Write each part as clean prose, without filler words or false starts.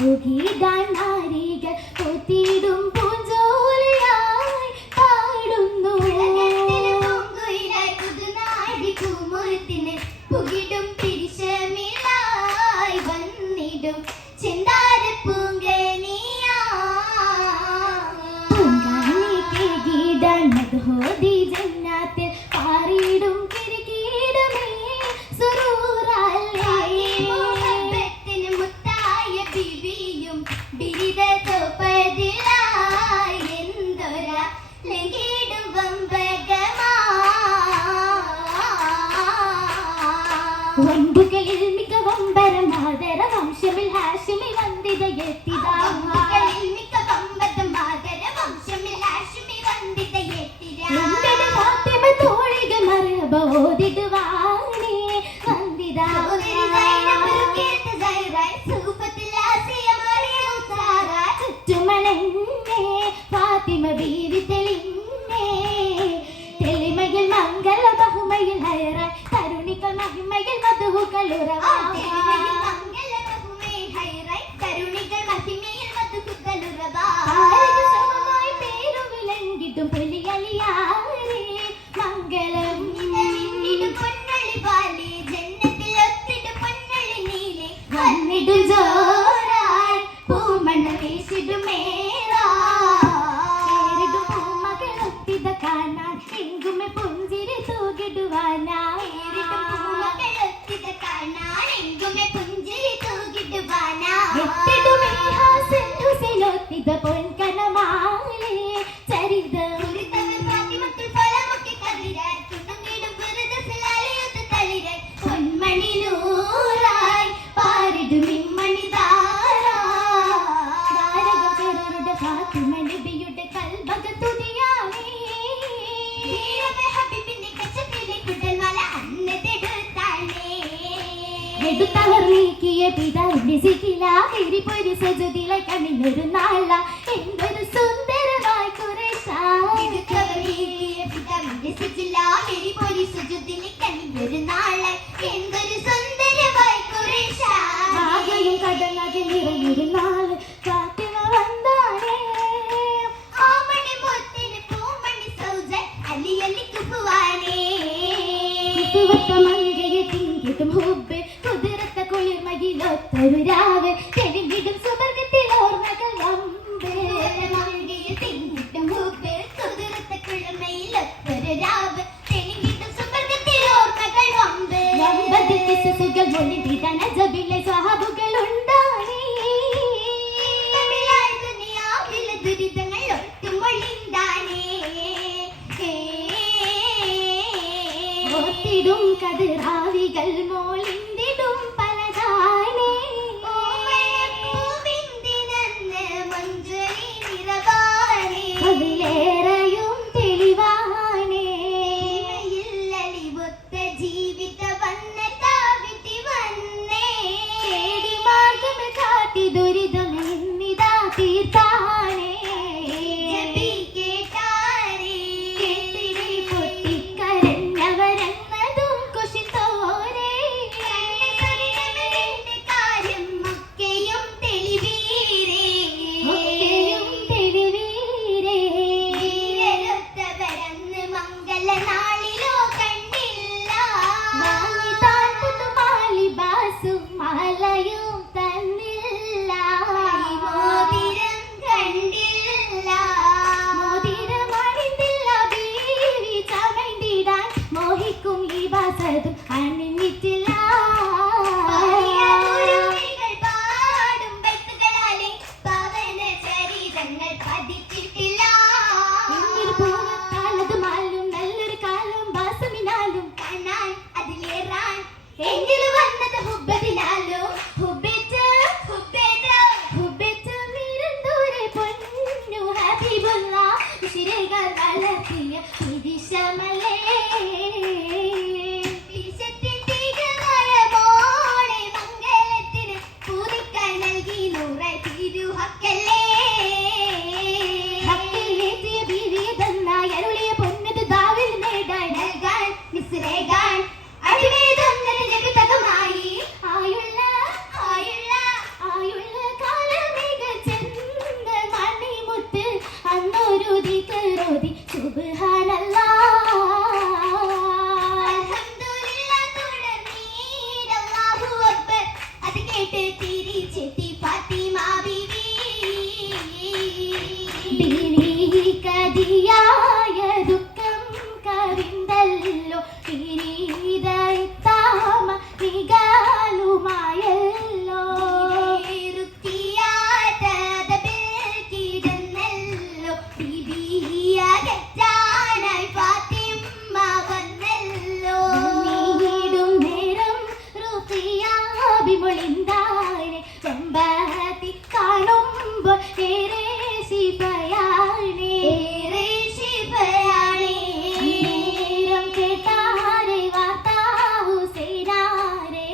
പൂകിടാൻ നാരികൾ പൂത്തിടും പൂഞ്ചോലയായി പാടുന്നു. പുകിടും പിരിശമിലായി വന്നിടും ചിന്താര പൂങ്കണിടാൻ മധുഹോദി ജന്നാത്തിൽ പാറിയിടും കിരീടമേ സുറൂറല്ലേ മുത്തായ ബിവിയും ബിരിത തോപ്പതിലായി എന്തൊര ലംഘിടും വമ്പുകളിൽ മിക വമ്പരം മാതര വംശമിൽ ഹാഷിമി വന്ദിതയെത്തിതാ. ഫാത്തിമ തോഴിക മറബ ഓതിടുവാനേ വന്ദിതാ. ചുറ്റുമണങ്ങേ ഫാത്തിമ ബീവി തെളിങ്ങേ തെളിമയിൽ മംഗള ബഹുമയിൽ ഹൈറായി കരുണികൾ മഹിമയിൽ മധുഹുകൾ സമമായി പേരു വിളങ്ങിടും പുലിയലിയാരേ മംഗളം പൊന്നളി പാലി ജന്നത്തിൽ ഒത്തിടും പൊന്നളി നീലെ വന്നിടും ജോറായി പൂമണ്ണ വീശിടും മേറാ പൂമകളൊത്തിത കാണാൻ എങ്കുമെ പുഞ്ചിരി തൂകിടുവാനായി പൊൻകണമാലേ ചരിത പൊന്മണിലൂറായി പാരിടും ഇമ്മണിതാരുടെ ഫാത്തിമ നബിയുടെ കൽബകത്തുതിയാണേ എടുത്തവർ നീക്കിയ പിതാവിന്റെ സിറ്റിലാകിരിപ്പൊരു സജുതില കണിഞ്ഞൊരു നാള എന്തൊരു സുന്ദരമായി കുറേശായും കടലാകെ നിറഞ്ഞൊരു നാള് ഫാത്തിമ വന്നാണേ ആമണി മുത്തിന് പൂമണി സൗജൻ അലി അലിക്ക് പോവാനേ മങ്കയെ തിങ്കിട്ടും ഹുബ് കുതിരത്ത കുളിർമയിലൊത്തൊരു രാവ് തെളിഞ്ഞിടും സുവർഗത്തിൽ ഓർമ്മകൾ വമ്പ് മങ്കയെ തിങ്കിട്ടും ഹുബ് കുതിരത്ത കുളിർമയിലൊത്തൊരു രാവ് തെളിഞ്ഞിടും സുവർഗത്തിൽ ഓർമ്മകൾ വമ്പ് വമ്പതിൽ കിസ്സുകൾ മൊഴിതിട നജബിലെ സ്വഹാബുകൾ ഉണ്ടാണേ ദുനിയാവിലെ ദുരിതങ്ങൾ ഒട്ടുമൊഴിന്താനേ ഓർത്തിടും കതിരാവികൾ മോളിന്തിടും പലതാനേ അതിലേറെയും തെളിവാനേ ജീവിത വന്ന താവിത്തി വന്നേ മാർഗം കാട്ടി ദുരിതം എന്നിതാ തീർത്താനേ ഹുബ്ബതിനാലോ ഹുബ്ബി തിരിച്ചെത്തി ഫാത്തിമ ബീവി. ബീവി കദിയായ ദുഃഖം കവിന്തല്ലോ തിരിതാമ നികാലുമായല്ലോ. കിടന്നല്ലോ ബീവിയകറ്റാനായി ഫാത്തിമ വന്നല്ലോ. നീടും നേരം റുഖിയാബിമൊളിന്താനെ ചെമ്പത്തി കാണുമ്പോൾ ഏറെ ശിവയാണേ നേരം കേട്ടാരെ വാർത്ത ഹുസൈനാരെ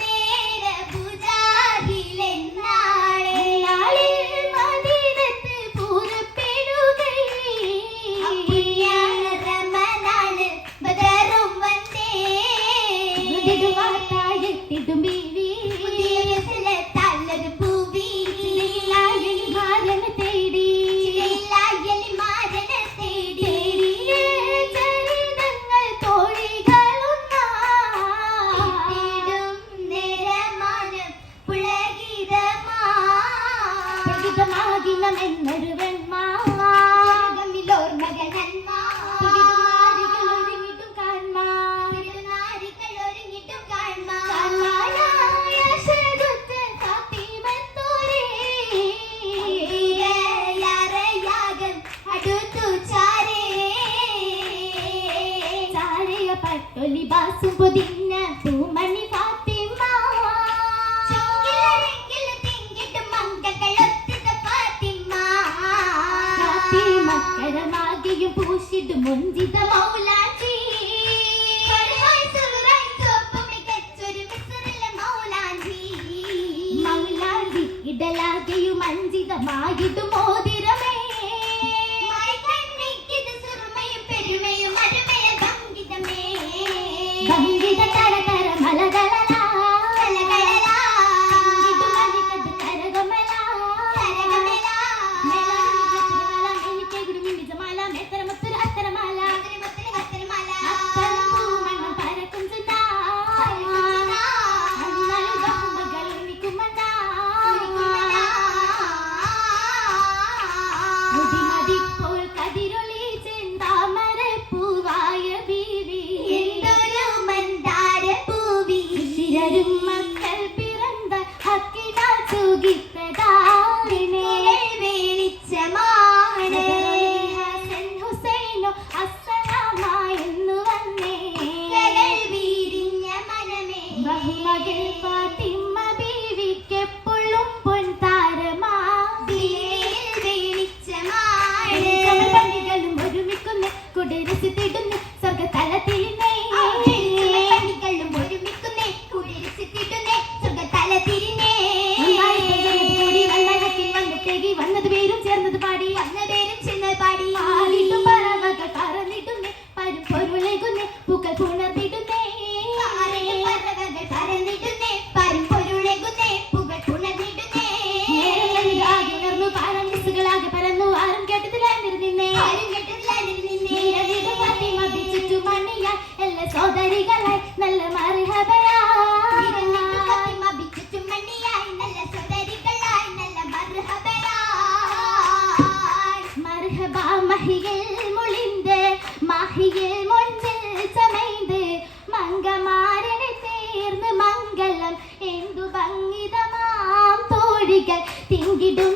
നേര പൂജാരിലെന്നാളെ നാളിൽ മദീനത്ത് പൂരപ്പെടുകയാണ് ബദറും വന്നേ. വാർത്തായെത്തിടും ബീവി പൂവി മാരനെ തേടി ചരിതങ്ങൾ തോഴികളുണ്ടാടും നേരമാനം പുളകിതമാകിനമെന്നൊരു വെൺമാരികളൊരുങ്ങിട്ടും ലിബാസും പൊതിഞ്ഞ പൂമണി ഫാത്തിമ. മക്കരമാകെയും പൂശിടും മുഞ്ചിത മൗലാജി. മൗലാജി ഇടലാകെയും അഞ്ചിതമായിടും മോതിരമേ. ഗംഗിത കരകര മലകളല മക്കൾ പിറந்த ഹക്കിനാൽ സുഖിത്തതാവിനെ വെളിച്ചമാണ്. ഹസൻ ഹുസൈനോ അസ്സലാമായെന്നു വന്നേ വിരിഞ്ഞ മനമേ. ബഹുമകൾ ഫാത്തിമ ബീവിക്കെപ്പോഴും പൊൻതാരമാ വെളിച്ചമാണ്. പണികളും ഒരുമിക്കുന്നു കുടിരസിത്തിടുന്നു സ്വർഗതലത്തിരുന്നേ. വന്നത് പേരും ചേർന്നത് പാടി പാടിയിട്ടും പറവകൾ പറന്നിട്ടുന്നേ പരും പൊരുളേകുന്നേ പൂക്കൾ പുണർന്നിടുന്നേ. ഉണർന്നു പാരമ്പസുകളാകെ പരന്നു ആരും കേട്ടതിലായിരുന്നേ. ചുറ്റുമണിയാ എല്ലാ സോദരികളായി നല്ല മർഹബയാ. മഹിയിൽ മൊളിந்து മഹിയിൽ മൊഞ്ചിൽ ചമൈந்து മംഗമാരനെ ചേർന്ന് മംഗളം എന്തു ഭംഗിതമാം തോഴികൾ തിങ്കിടും